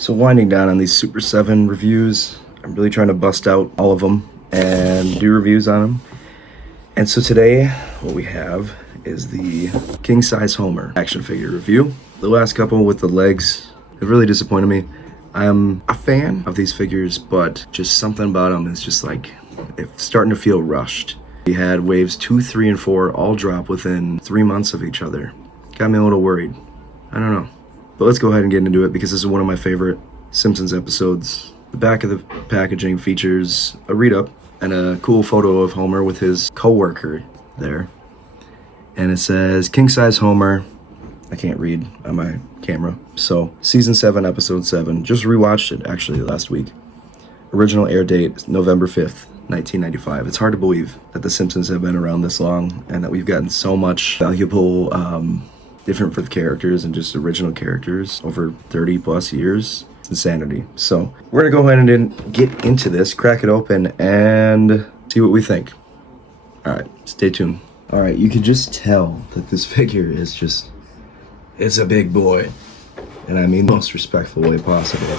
So winding down on these SUPER7 reviews, I'm really trying to bust out all of them and do reviews on them. And so today, what we have is the king size Homer action figure review. The last couple with the legs have really disappointed me. I'm a fan of these figures, but just something about them is just like, it's starting to feel rushed. We had waves 2, 3, and 4 all drop within 3 months of each other. Got me a little worried. I don't know. But let's go ahead and get into it because this is one of my favorite Simpsons episodes. The back of the packaging features a read-up and a cool photo of Homer with his co-worker there. And it says, King Size Homer. I can't read on my camera. So, Season 7, Episode 7. Just rewatched it, actually, last week. Original air date, November 5th, 1995. It's hard to believe that The Simpsons have been around this long and that we've gotten so much valuable different for the characters and just original characters over 30 plus years. It's insanity. So we're gonna go ahead and get into this, crack it open, and see what we think. All right, stay tuned. All right, you can just tell that this figure is just, it's a big boy. And I mean the most respectful way possible.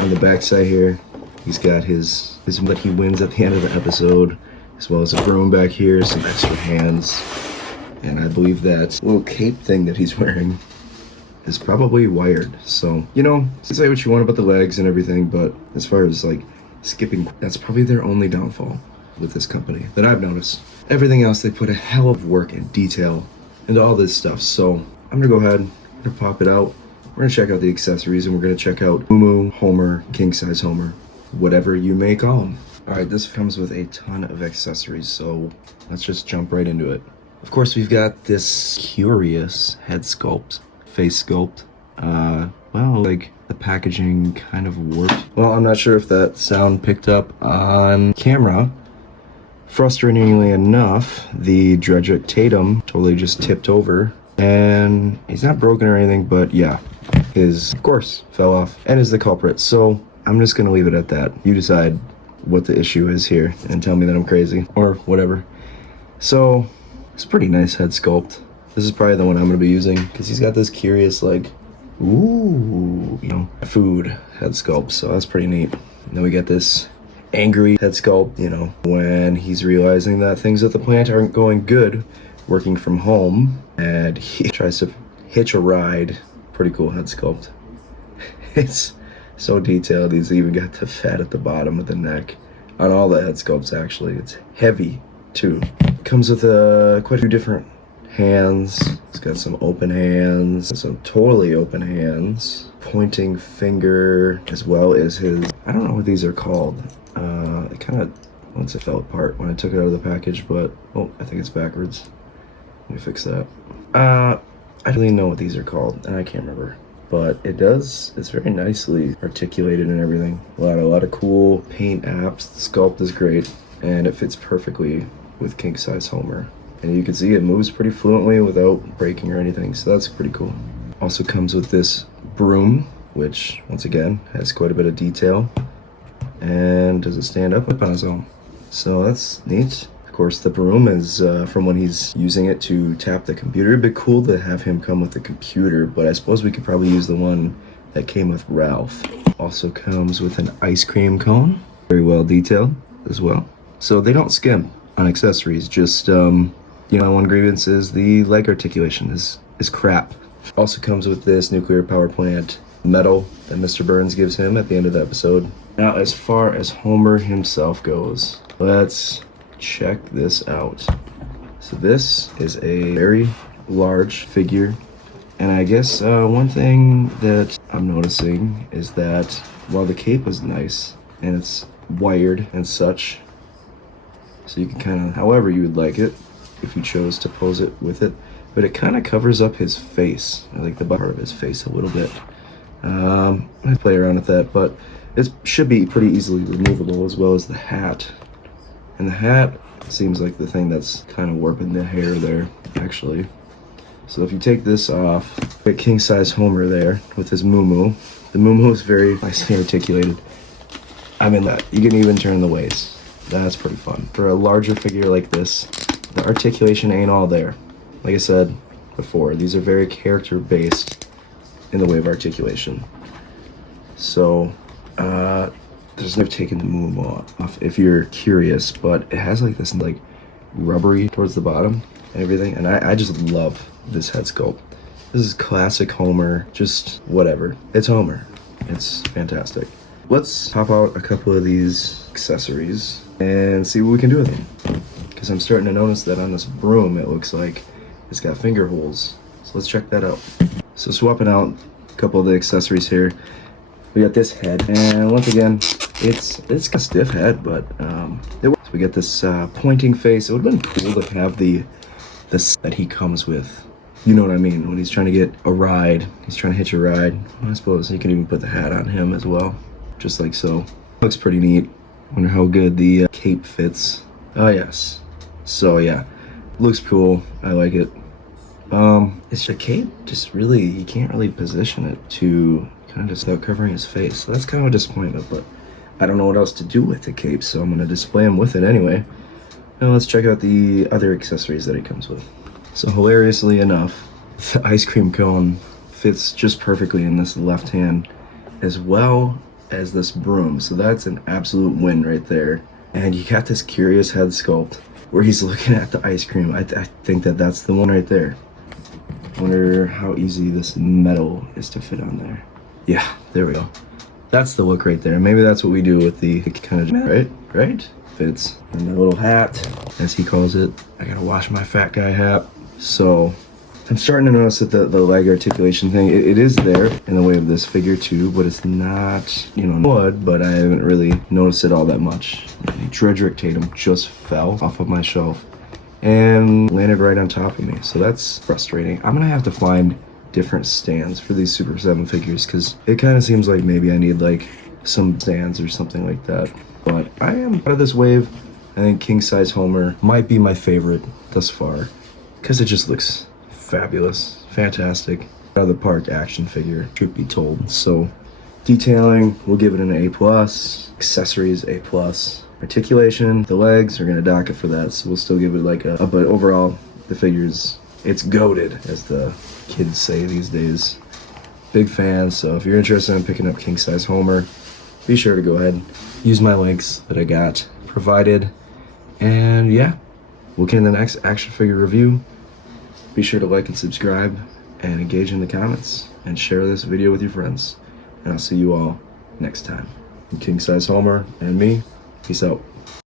On the back side here, he's got his that he wins at the end of the episode, as well as a broom back here, some extra hands. And I believe that little cape thing that he's wearing is probably wired. So, you know, say what you want about the legs and everything, but as far as like skipping, that's probably their only downfall with this company that I've noticed. Everything else, they put a hell of work and detail into all this stuff. So I'm gonna go ahead, I'm gonna pop it out. We're gonna check out the accessories and we're gonna check out Moo, Homer, King Size Homer, whatever you may call them. All right, this comes with a ton of accessories, so let's just jump right into it. Of course, we've got this curious head sculpt, face sculpt. Well, like the packaging kind of warped. Well, I'm not sure if that sound picked up on camera. Frustratingly enough, the Dredrick Tatum totally just tipped over. And he's not broken or anything, but yeah, his, of course, fell off and is the culprit. So I'm just gonna leave it at that. You decide what the issue is here and tell me that I'm crazy or whatever. So, it's a pretty nice head sculpt. This is probably the one I'm going to be using because he's got this curious, like, ooh, you know, food head sculpt. So that's pretty neat. And then we get this angry head sculpt, you know, when he's realizing that things at the plant aren't going good, working from home, and he tries to hitch a ride. Pretty cool head sculpt. It's so detailed. He's even got the fat at the bottom of the neck. On all the head sculpts, actually. It's heavy, too. Comes with quite a few different hands. It's got some open hands, some totally open hands, pointing finger, as well as his, I don't know what these are called. It kind of, once it fell apart when I took it out of the package, but, oh, I think it's backwards. Let me fix that. I don't really know what these are called, and I can't remember. But it's very nicely articulated and everything. A lot of cool paint apps. The sculpt is great, and it fits perfectly with King Size Homer. And you can see it moves pretty fluently without breaking or anything, so that's pretty cool. Also comes with this broom, which, once again, has quite a bit of detail. And does it stand up on its own? So that's neat. Of course, the broom is from when he's using it to tap the computer. It'd be cool to have him come with the computer, but I suppose we could probably use the one that came with Ralph. Also comes with an ice cream cone. Very well detailed as well. So they don't skimp on accessories, just, you know, one grievance is the leg articulation is crap. Also comes with this nuclear power plant medal that Mr. Burns gives him at the end of the episode. Now, as far as Homer himself goes, let's check this out. So this is a very large figure, and I guess one thing that I'm noticing is that while the cape is nice and it's wired and such, so you can kind of, however you would like it, if you chose to pose it with it, but it kind of covers up his face, I like the part of his face a little bit. I play around with that, but it should be pretty easily removable, as well as the hat. And the hat seems like the thing that's kind of warping the hair there, actually. So if you take this off, get King Size Homer there with his moo-moo. The moo-moo is very nicely articulated. I mean, that you can even turn the waist. That's pretty fun. For a larger figure like this, the articulation ain't all there. Like I said before, these are very character-based in the way of articulation. So, there's no taking the moon off if you're curious, but it has like this like rubbery towards the bottom and everything. And I just love this head sculpt. This is classic Homer, just whatever. It's Homer. It's fantastic. Let's pop out a couple of these accessories and see what we can do with them. Because I'm starting to notice that on this broom, it looks like it's got finger holes. So let's check that out. So swapping out a couple of the accessories here. We got this head, and once again, it's got a stiff head, but so we get this pointing face. It would have been cool to have this that he comes with. You know what I mean? When he's trying to get a ride, he's trying to hitch a ride. I suppose you can even put the hat on him as well, just like so. Looks pretty neat. Wonder how good the cape fits. Oh yes. So yeah, looks cool. I like it. It's a cape. Just really, you can't really position it to kind of just without covering his face. So that's kind of a disappointment, but I don't know what else to do with the cape, so I'm gonna display him with it anyway. Now let's check out the other accessories that he comes with. So hilariously enough, the ice cream cone fits just perfectly in this left hand, as well as this broom. So that's an absolute win right there. And you got this curious head sculpt where he's looking at the ice cream. I think that's the one right there. Wonder how easy this metal is to fit on there. Yeah, there we go. That's the look right there. Maybe that's what we do with the kind of, right? Fits. And the little hat, as he calls it. I gotta wash my fat guy hat. So I'm starting to notice that the leg articulation thing, it is there in the way of this figure too, but it's not, you know, wood, but I haven't really noticed it all that much. Dredrick Tatum just fell off of my shelf and landed right on top of me. So that's frustrating. I'm gonna have to find different stands for these Super 7 figures, because it kind of seems like maybe I need like some stands or something like that. But I am out of this wave. I think king size Homer might be my favorite thus far, because it just looks fabulous, fantastic. Out of the park action figure, truth be told. So detailing, we'll give it an A+. Accessories, A+. Articulation, the legs, we're gonna dock it for that, so we'll still give it like a but overall, the figures, it's goated, as the kids say these days. Big fan, so if you're interested in picking up king size Homer, be sure to go ahead, use my links that I got provided, and yeah, we'll get in the next action figure review. Be sure to like and subscribe and engage in the comments and share this video with your friends, and I'll see you all next time. King size Homer and me, peace out.